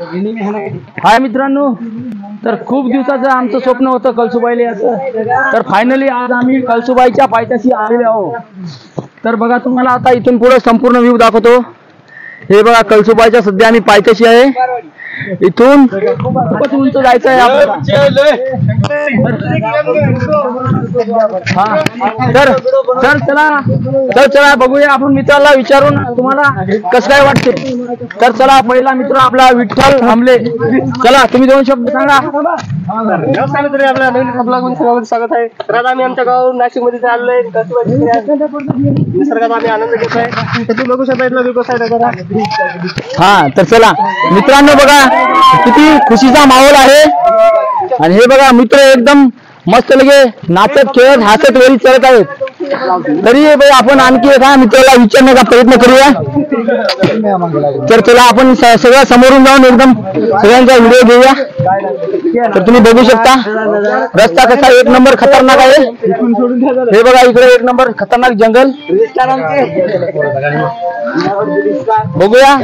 हाय मित्रांनो, तर खूप दिवसाचं आमचं स्वप्न होतं कळसुबाईला याचं. तर फायनली आज आम्ही कळसुबाईच्या पायथ्याशी आलेले आहोत. तर बघा तुम्हाला आता इथून पुढे संपूर्ण व्ह्यू दाखवतो. हे बघा कळसुबाईच्या सध्या आम्ही पायथ्याशी आहे. इथून खूपच उंच जायचं आहे आपल्याला. तर चला बघूया आपण मित्राला विचारून तुम्हाला कसं काय वाटते. तर चला पहिला मित्र आपला विठ्ठल आमले. चला तुम्ही दोन शब्द सांगा. आपल्या नवीन स्वागत आहे. तर आम्ही आमच्या गावावरून नाशिक मध्ये आलोय. निसर्गात आम्ही आनंद घेत आहे. तुम्ही बघू शकता इथला व्ह्यू कसा आहे. हा तर चला मित्रांनो बघा किती खुशीचा माहोल आहे. आणि हे बघा मित्र एकदम मस्त लगे नाचत खेळत हसत वरी चढत आहेत. तरी आपण आणखी एका मित्राला विचारण्याचा प्रयत्न करूया. तर चला आपण सगळ्या समोरून जाऊन एकदम सगळ्यांचा व्हिडिओ घेऊया. तर तुम्ही बघू शकता रस्ता कसा एक नंबर खतरनाक आहे. हे बघा इकडे एक नंबर खतरनाक जंगल. बघूया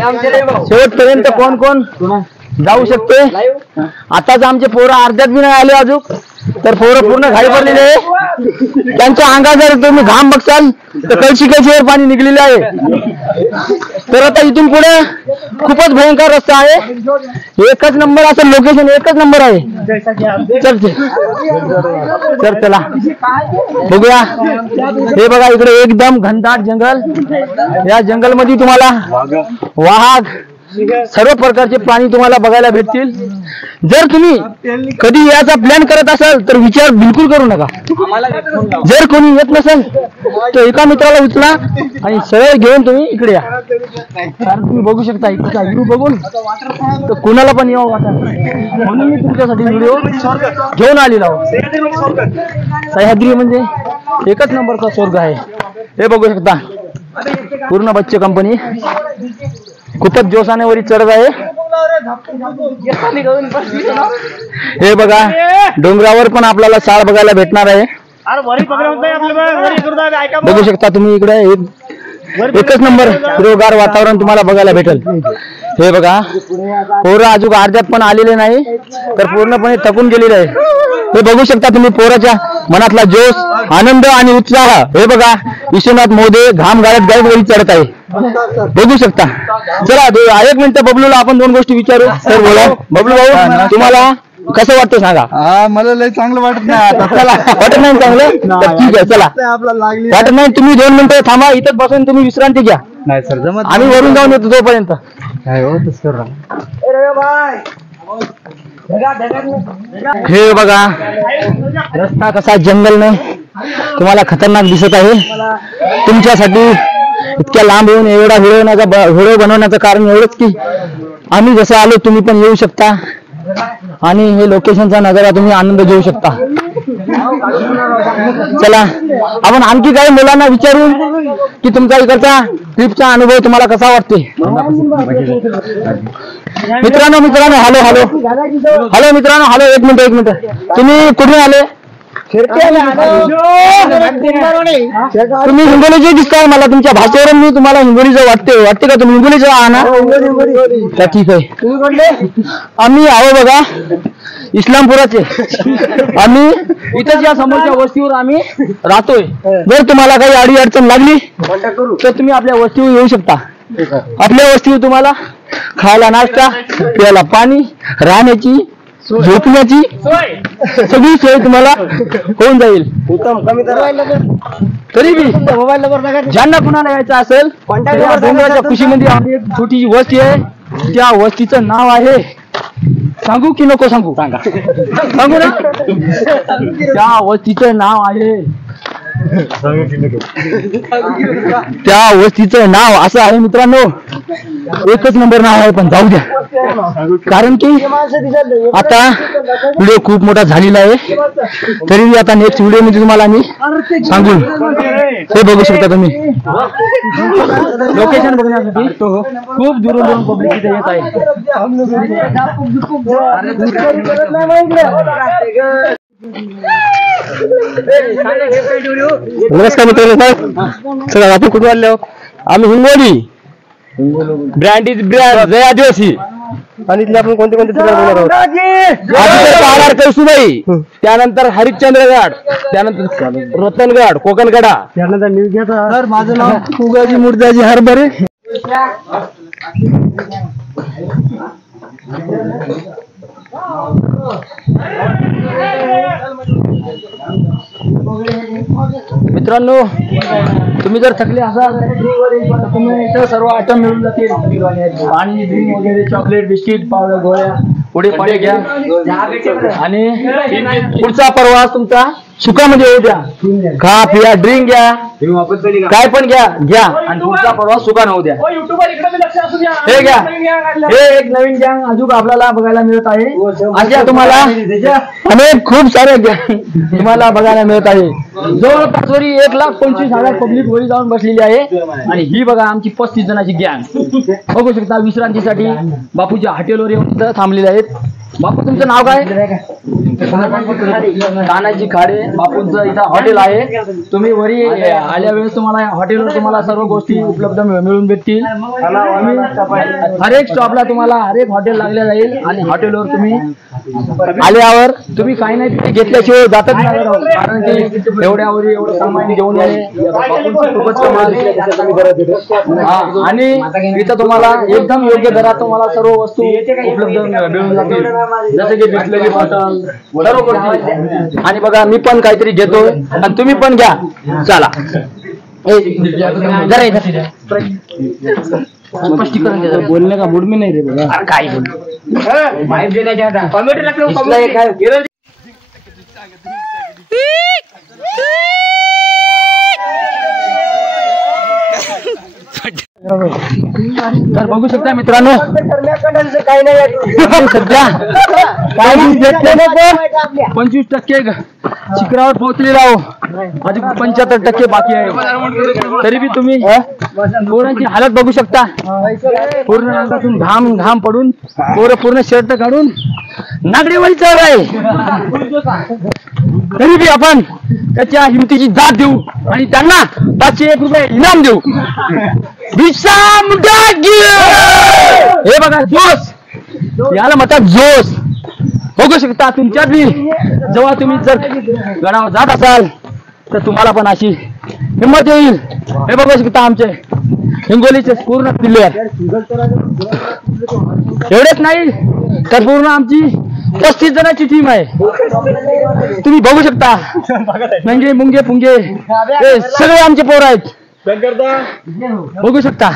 शेवटपर्यंत कोण कोण जाऊ शकते. आताच आमचे पोरं अर्ध्यात बी नाही आले अजून. तर पोरं पूर्ण घाई पडलेले आहे. त्यांच्या अंगात जर तुम्ही घाम बघसाल तर कळशिकेश्वर पाणी निघलेले आहे. तर आता इथून पुढे खूपच भयंकर रस्ता आहे. एकच नंबर असं लोकेशन एकच नंबर आहे. तर चला बघूया. हे बघा इकडे एकदम घनदाट जंगल. या जंगल मध्ये तुम्हाला वाघ सर्व प्रकारचे प्राणी तुम्हाला बघायला भेटतील. जर तुम्ही कधी याचा प्लॅन करत असाल तर विचार बिलकुल करू नका. जर कोणी येत नसेल तर एका मित्राला उचला आणि सरळ घेऊन तुम्ही इकडे या. कारण तुम्ही बघू शकता इकडचा व्ह्यू बघून तर कुणाला पण यावं वाटत. म्हणून मी तुमच्यासाठी व्हिडिओ घेऊन आलेलो आहोत. सह्याद्री म्हणजे एकच नंबरचा स्वर्ग आहे. हे बघू शकता पूर्ण बच्चे कंपनी खूपच जोशाने वरी चढत आहे. हे बघा डोंगरावर पण आपल्याला साळ बघायला भेटणार आहे. बघू शकता तुम्ही इकडे एकच नंबर हिरवगार वातावरण तुम्हाला बघायला भेटेल. हे बघा पोरं अजून अर्ध्यात पण आलेले नाही तर पूर्णपणे थकून गेलेले आहे. हे बघू शकता तुम्ही पोराच्या मनातला जोश आनंद आणि उत्साह. हे बघा विश्वनाथ मोदे घाम गाळत गाळत वरी चढत आहे. बघू शकता. चला एक मिनिट बबलूला आपण दोन गोष्टी विचारू. तर बोला बबलू भाऊ तुम्हाला कसं वाटतं सांगा. मला लय चांगलं वाटत नाही आता. चला वाटत नाही चांगलं तर ठीक आहे. चला वाटत नाही तुम्ही 2 मिनिटं थांबा. इथंच बसून तुम्ही विश्रांती घ्या. नाही सर जमत. आम्ही वरून जाऊन येतो तोपर्यंत. हे बघा रस्ता कसा जंगलने तुम्हाला खतरनाक दिसत आहे. तुमच्यासाठी इतक्या लांब येऊन एवढा व्हिडिओ बनवण्याचं कारण एवढंच की आम्ही जसं आलो तुम्ही पण येऊ शकता आणि हे लोकेशनचा नजारा तुम्ही आनंद घेऊ शकता. चला आपण आणखी काही मुलांना विचारू की तुमचा इकडचा ट्रिपचा अनुभव तुम्हाला कसा वाटते. मित्रांनो हॅलो मित्रांनो हॅलो एक मिनिट तुम्ही कुठून आले. तुम्ही हिंगोलीचे दिसताय मला. तुमच्या भाषेवरून मी तुम्हाला हिंगोलीचं वाटते का तुम्ही हिंगोलीचं आहात. ठीक आहे. आम्ही आहो बघा इस्लामपुराचे. आम्ही इथंच या समोरच्या वस्तीवर आम्ही राहतोय. जर तुम्हाला काही अडी अडचण लागली तर तुम्ही आपल्या वस्तीवर येऊ शकता. आपल्या वस्तीवर तुम्हाला खायला नाश्ता प्यायला पाणी राहण्याची झोपण्याची सगळी सोय तुम्हाला होऊन जाईल. तरी बी ज्यांना कुणाला यायचं असेल डोंगराच्या कुशीमध्ये एक छोटी वस्ती आहे. त्या वस्तीचं नाव आहे सांगू की नको सांगू. सांगू ना. त्या वस्तीचं नाव आहे त्या वस्तीचं नाव असं आहे मित्रांनो. एकच नंबर नाव आहे पण जाऊ द्या. कारण की आता व्हिडिओ खूप मोठा झालेला आहे. तरी आता नेक्स्ट व्हिडिओ मध्ये तुम्हाला मी सांगून हे बघू शकता तुम्ही. लोकेशन बघण्यासाठी खूप दुरून पब्लिक इथे येत आहे. नमस्कार मित्रांनो. चला आपण कुठे आले आहोत. आम्ही हिंगोली. ब्रँड इज ब्रँड जय आदिवासी. आणि इथले आपण कोणते कोणते ठिकाण बघणार आहोत? पहाड कळसुबाई, त्यानंतर हरिश्चंद्रगड, त्यानंतर रतनगड, कोकणकडा. त्यानंतर न्यूज घ्यायचा. तर माझं नाव उगाजी मुर्दाजी हरभरे. मित्रांनो, तुम्ही जर थकले असाल तर तुम्ही इथं सर्व आयटम मिळून जातील. पाणी, ड्रिंक वगैरे, चॉकलेट, बिस्किट, पावडर, गोळ्या, पुढे पाणी घ्या आणि पुढचा प्रवास तुमचा सुखामध्ये होऊ द्या. खा, पिया, ड्रिंक घ्या, काय पण घ्या आणि पुढचा प्रवास सुखान होऊ द्या. हे घ्या, हे एक नवीन गँग अजून आपल्याला बघायला मिळत आहे. अशा तुम्हाला अनेक खूप सारे गँग तुम्हाला बघायला मिळत आहे. जवळपास वरी 1,25,000 पब्लिक वरी जाऊन बसलेली आहे. आणि ही बघा आमची 35 जणांची गँग बघू शकता. विश्रांतीसाठी बापूच्या हॉटेलवर येऊन इथं थांबलेले आहेत. बापू, तुमचं नाव काय? तानाजी खाडे बापूंचं इथं हॉटेल आहे. तुम्ही वरी आल्या वेळेस तुम्हाला हॉटेलवर तुम्हाला सर्व गोष्टी उपलब्ध मिळून भेटतील. हर एक स्टॉपला तुम्हाला हर एक हॉटेल लागले जाईल आणि हॉटेलवर तुम्ही आल्यावर तुम्ही काही नाही तिथे घेतल्याशिवाय जातच नाही. कारण की एवढ्यावर एवढं सामान घेऊन येणे बापूंचं खूपच कमाल. आणि इथं तुम्हाला एकदम योग्य दरात तुम्हाला सर्व वस्तू उपलब्ध मिळून जातील, जसे की बिस्लरी बॉटल, सर्व गोष्टी. आणि बघा, मी पण काहीतरी घेतोय आणि तुम्ही पण घ्या. चला जरा स्पष्टीकरण द्या. बोलणे का मूड मी नाही रे बघा. काय तर बघू शकता मित्रांनो, काही नाही सध्या 25% शिखरावर पोहोचलेला आहो. अजून 75% बाकी आहे. तरी बी तुम्ही पोरांची हालत बघू शकता. पूर्ण अंगातून घाम पडून पोरं पूर्ण शर्ट काढून नागडेवाडी चालू आहे. तरी बी आपण त्याच्या हिमतीची दाद देऊ आणि त्यांना 501 रुपये इनाम देऊ. हे बघा जोश, याला म्हणतात जोश. बघू शकता तुमच्यात बी जेव्हा तुम्ही जर गडावर जात असाल तर तुम्हाला पण अशी हिंमत येईल. हे बघू शकता आमचे हिंगोलीचे पूर्ण प्लेयर. एवढेच नाही तर पूर्ण आमची 35 जणांची टीम आहे. तुम्ही बघू शकता. नंगे मुंगे पुंगे हे सगळे आमचे पोर आहेत. बघू शकता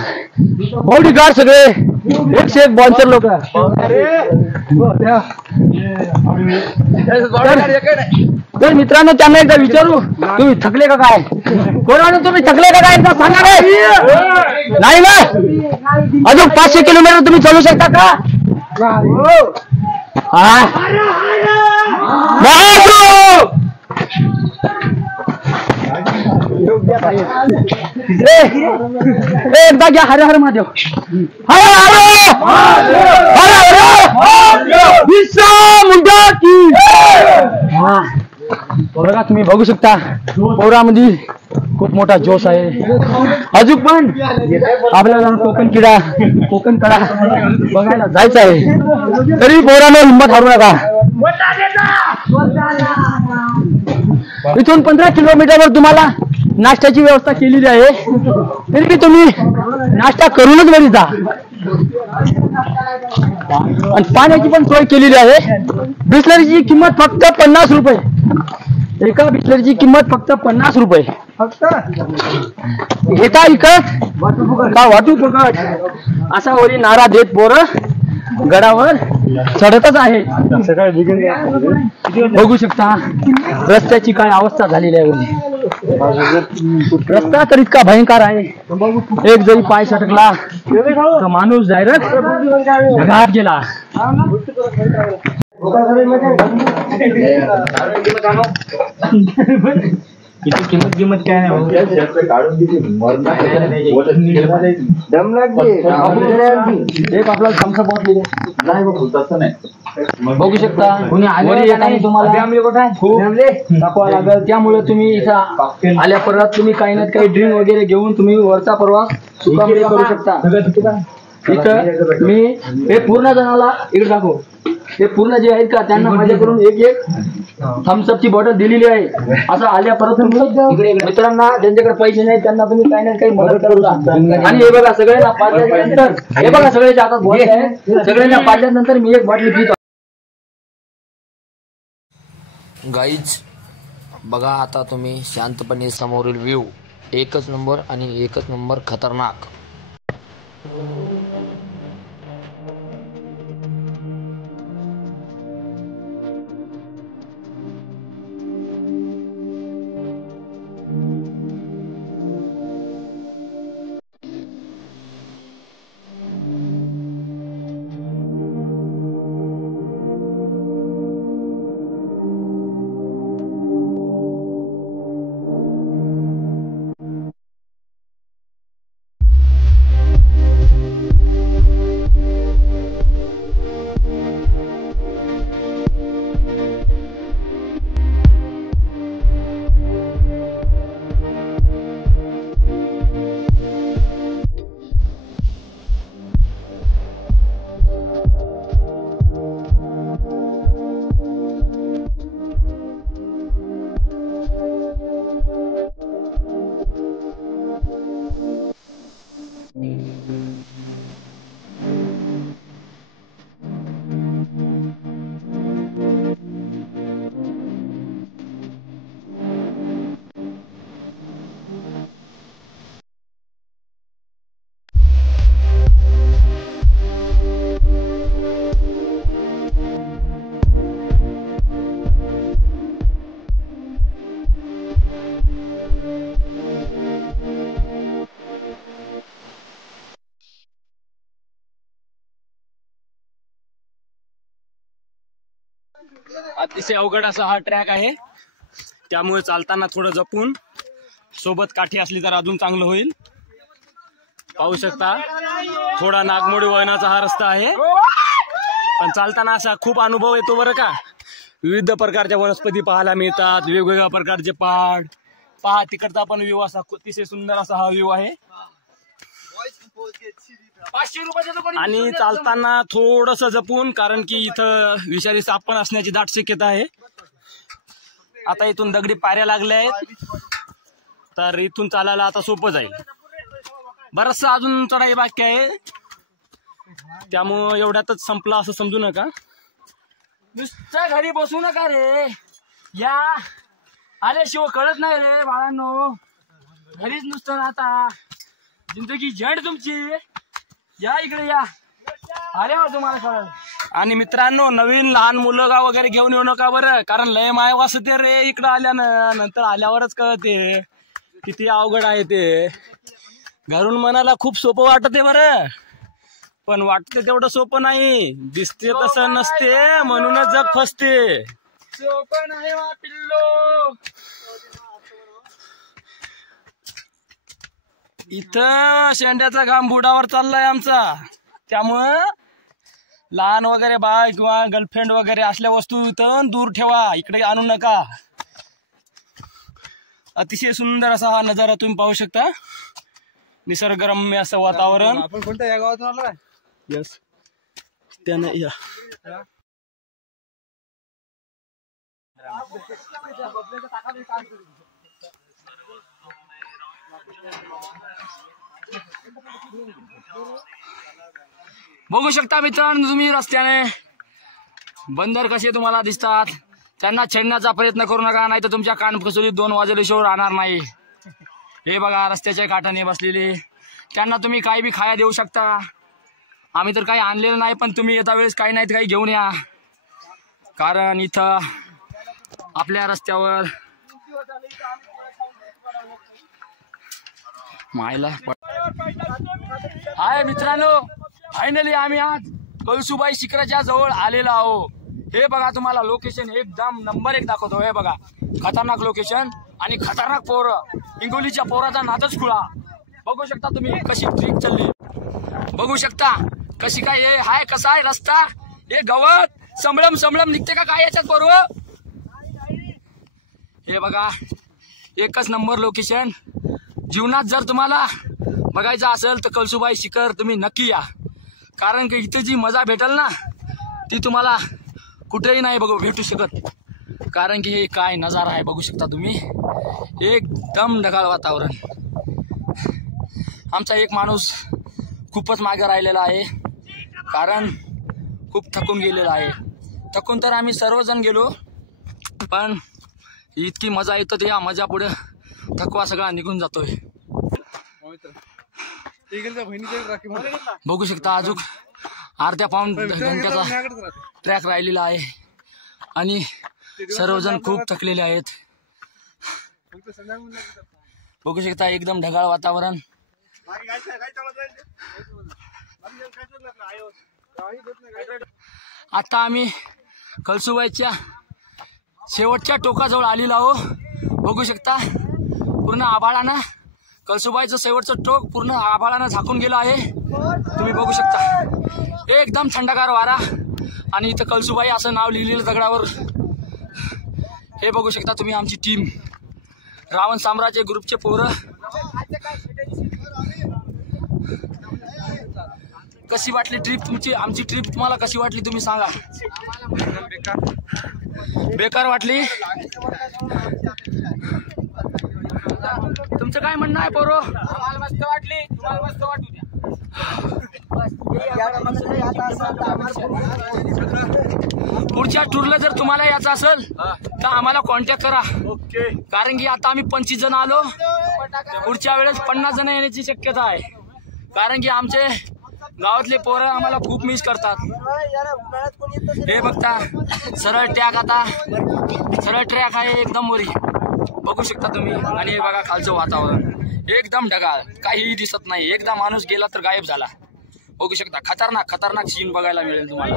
बॉडीगार्ड सगळे 101 बॉन्सर लोक. तर मित्रांनो, त्यांना एकदा विचारू, तुम्ही थकले का काय? कोणाला तुम्ही थकले का काय एकदा सांगा रे. नाही ना, अजून 500 किलोमीटर तुम्ही चालू शकता का? एकदा घ्या. हरे हर महादेव. बघा, तुम्ही बघू शकता पोरामध्ये खूप मोठा जोश आहे. अजून पण आपल्याला कोकण कडा बघायला जायचं आहे. तरी पोराने हिंमत हारू नका. इथून 15 किलोमीटरवर तुम्हाला नाश्त्याची व्यवस्था केलेली आहे. तरी तुम्ही नाश्ता करूनच घरी जा. आणि पाण्याची पण सोय केलेली आहे. बिस्लरीची किंमत फक्त 50 रुपये. एका बिस्लरीची किंमत फक्त 50 रुपये. घेता इकत का वाटू फुकट असा वरी नारा देत पोरं गडावर चढतच आहे. बघू शकता रस्त्याची काय अवस्था झालेली आहे. रस्ता तर इतका भयंकर आहे. एक जरी पाय सटकला तर माणूस डायरेक्ट ढगात गेला. किंमत काय नाही. एक आपला थम्सअप बॉटल नाही. बघू शकता तुम्हाला दाखवा लागेल. त्यामुळे तुम्ही इथं आल्या परत तुम्ही काही ना काही ड्रिंक वगैरे घेऊन तुम्ही वरचा प्रवास सुखामध्ये करू शकता. इथं मी हे पूर्ण जणाला इकडे दाखव, हे पूर्ण जे आहेत का त्यांना माझ्याकडून एक थम्सअपची बॉटल दिलेली आहे. असं आल्या परत मित्रांना ज्यांच्याकडे पैसे नाही त्यांना तुम्ही काही ना काही मदत करू. आणि हे बघा सगळ्यांना पाडल्यानंतर, हे बघा सगळ्याच्या हातात बॉटल आहे, सगळ्यांना पाडल्यानंतर मी एक बॉटल घेतो. गाईज बघा आता तुम्ही शांतपणे समोरील व्ह्यू, एकच नंबर आणि एकच नंबर खतरनाक. अतिशय अवघड असा हा ट्रॅक आहे, त्यामुळे चालताना थोडं जपून, सोबत काठी असली तर अजून चांगलं होईल. पाहू शकता थोडा नागमोडी वळणाचा हा रस्ता आहे, पण चालताना असा खूप अनुभव येतो बरं का. विविध प्रकारच्या वनस्पती पाहायला मिळतात, वेगवेगळ्या प्रकारचे पहाड पहा. तिकडचा पण व्ह्यू असा अतिशय सुंदर असा हा व्ह्यू आहे. आणि चालताना थोडस जपून, कारण की इथं विषारी साप पण असण्याची दाट शक्यता आहे. आता इथून दगडी पायऱ्या लागल्या आहेत, तर इथून चालायला आता सोपं जाईल. बरचसं अजून चढाई बाकी आहे, त्यामुळं एवढ्यातच संपला असं समजू नका. नुसतं घरी बसू नका रे, या आल्याशिवाय कळत नाही रे बाळांनो. घरीच नुसतं राहता, जिंदगी झंड तुमची. या इकडे या, आल्यावर तुम्हाला कळलं. आणि मित्रांनो, नवीन लहान मुलं वगैरे घेऊन येऊ नका बरं, कारण लय माय वाचते रे इकडं आल्यानं. नंतर आल्यावरच कळते किती अवघड आहे ते. घरून मनाला खूप सोपं वाटते बरं, पण वाटते तेवढं सोपं नाही. दिसते तसं नसते, म्हणूनच जग फसते. सोपं नाही वा पिल्लो. इथं शेंड्याचा घाम बुडावर चाललाय आमचा, त्यामुळं लहान वगैरे बाळ किंवा गर्लफ्रेंड वगैरे असल्या वस्तू इथं दूर ठेवा, इकडे आणू नका. अतिशय सुंदर असा हा नजारा तुम्ही पाहू शकता, निसर्गरम्य असं वातावरण. आपण कोणत्या या गावातून आलो आहे? यस, त्याने या बघू शकता मित्रांनो तुम्ही रस्त्याने बंदर कसे तुम्हाला दिसतात. त्यांना छेडण्याचा प्रयत्न करू नका, नाही तर तुमच्या कानफसुलीत 2 वाजल्याशिवाय राहणार नाही. हे बघा रस्त्याच्या काठाने बसलेले, त्यांना तुम्ही काही बी खाया देऊ शकता. आम्ही तर काही आणलेलं नाही, पण तुम्ही येता वेळेस काही नाही काही घेऊन या, कारण इथं आपल्या रस्त्यावर मायला हाय मित्रांनो. फायनली आम्ही आज कळसुबाई शिखराच्या जवळ आलेलो आहो. हे बघा तुम्हाला लोकेशन एकदम नंबर 1 दाखवतो. हे बघा खतरनाक लोकेशन आणि खतरनाक पोरं. हिंगोलीच्या पोराचा नादच खुळा. बघू शकता तुम्ही कशी ट्रिप चालली, बघू शकता कशी काय हे हाय, कसा आहे रस्ता. हे गवत संभळम निघते का काय याच्यात बरोबर. हे बघा एकच नंबर लोकेशन. जीवनात जर तुम्हाला बघायचं असेल तर कळसुबाई शिखर तुम्ही नक्की या. कारण की इथे जी मजा भेटेल ना ती तुम्हाला कुठेही नाही भेटू शकत. कारण की हे काय नजारा आहे बघू शकता तुम्ही. एकदम ढगाळ वातावरण. आमचा एक माणूस खूपच मागे राहिलेला आहे कारण खूप थकून गेलेला आहे. थकून तर आम्ही सर्वजण गेलो, पण इतकी मजा येतं ते या मजा पुढे थकवा सगळा निघून जातोय. बघू शकता अजून अर्ध्या पाऊण घंट्याचा ट्रॅक राहिलेला आहे आणि सर्वजण खूप थकलेले आहेत. बघू शकता एकदम ढगाळ वातावरण. आता आम्ही कळसुबाईच्या शेवटच्या टोकाजवळ आलेलो आहो. बघू शकता पूर्ण आभाळानं कळसुबाईचं शेवटचं टोक पूर्ण आभाळानं झाकून गेलं आहे. तुम्ही बघू शकता एकदम थंडगार वारा आणि इथं कळसुबाई असं नाव लिहिलेलं दगडावर. हे बघू शकता तुम्ही आमची टीम रावण साम्राज्य ग्रुपचे पोरं. कशी वाटली ट्रिप तुमची? आमची ट्रिप तुम्हाला कशी वाटली तुम्ही सांगा. बेकार वाटली? तुमचं काय म्हणणं आहे पोरो? मस्त वाटली. तुम्हाला मस्त वाटू द्या. पुढच्या टूरला जर तुम्हाला यायचं असेल तर आम्हाला कॉन्टॅक्ट करा. कारण की आता आम्ही 25 जण आलो, पुढच्या वेळेस 50 जण येण्याची शक्यता आहे. कारण की आमचे गावातले पोरं आम्हाला खूप मिस करतात. हे बघता सरळ ट्रॅक, आता सरळ ट्रॅक आहे एकदम वरी. बघू शकता तुम्ही. आणि हे बघा खालचं वातावरण एकदम ढगाळ, काहीही दिसत नाही. एकदा माणूस गेला तर गायब झाला. बघू शकता खतरनाक सीन बघायला मिळेल तुम्हाला.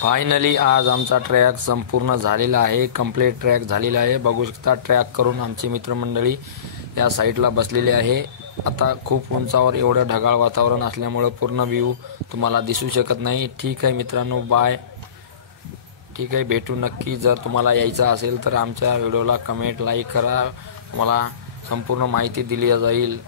फायनली आज आमचा ट्रॅक संपूर्ण झालेला आहे. कंप्लीट ट्रॅक झालेला आहे. बघू शकता ट्रॅक करून आमची मित्रमंडळी या साईडला बसलेली आहे. आता खूप उंचावर एवढं ढगाळ वातावरण असल्यामुळं पूर्ण व्ह्यू तुम्हाला दिसू शकत नाही. ठीक आहे मित्रांनो, बाय. ठीक आहे, भेटू नक्की. जर तुम्हाला यायचं असेल तर आमच्या व्हिडिओला कमेंट, लाईक करा. तुम्हाला संपूर्ण माहिती दिली जाईल.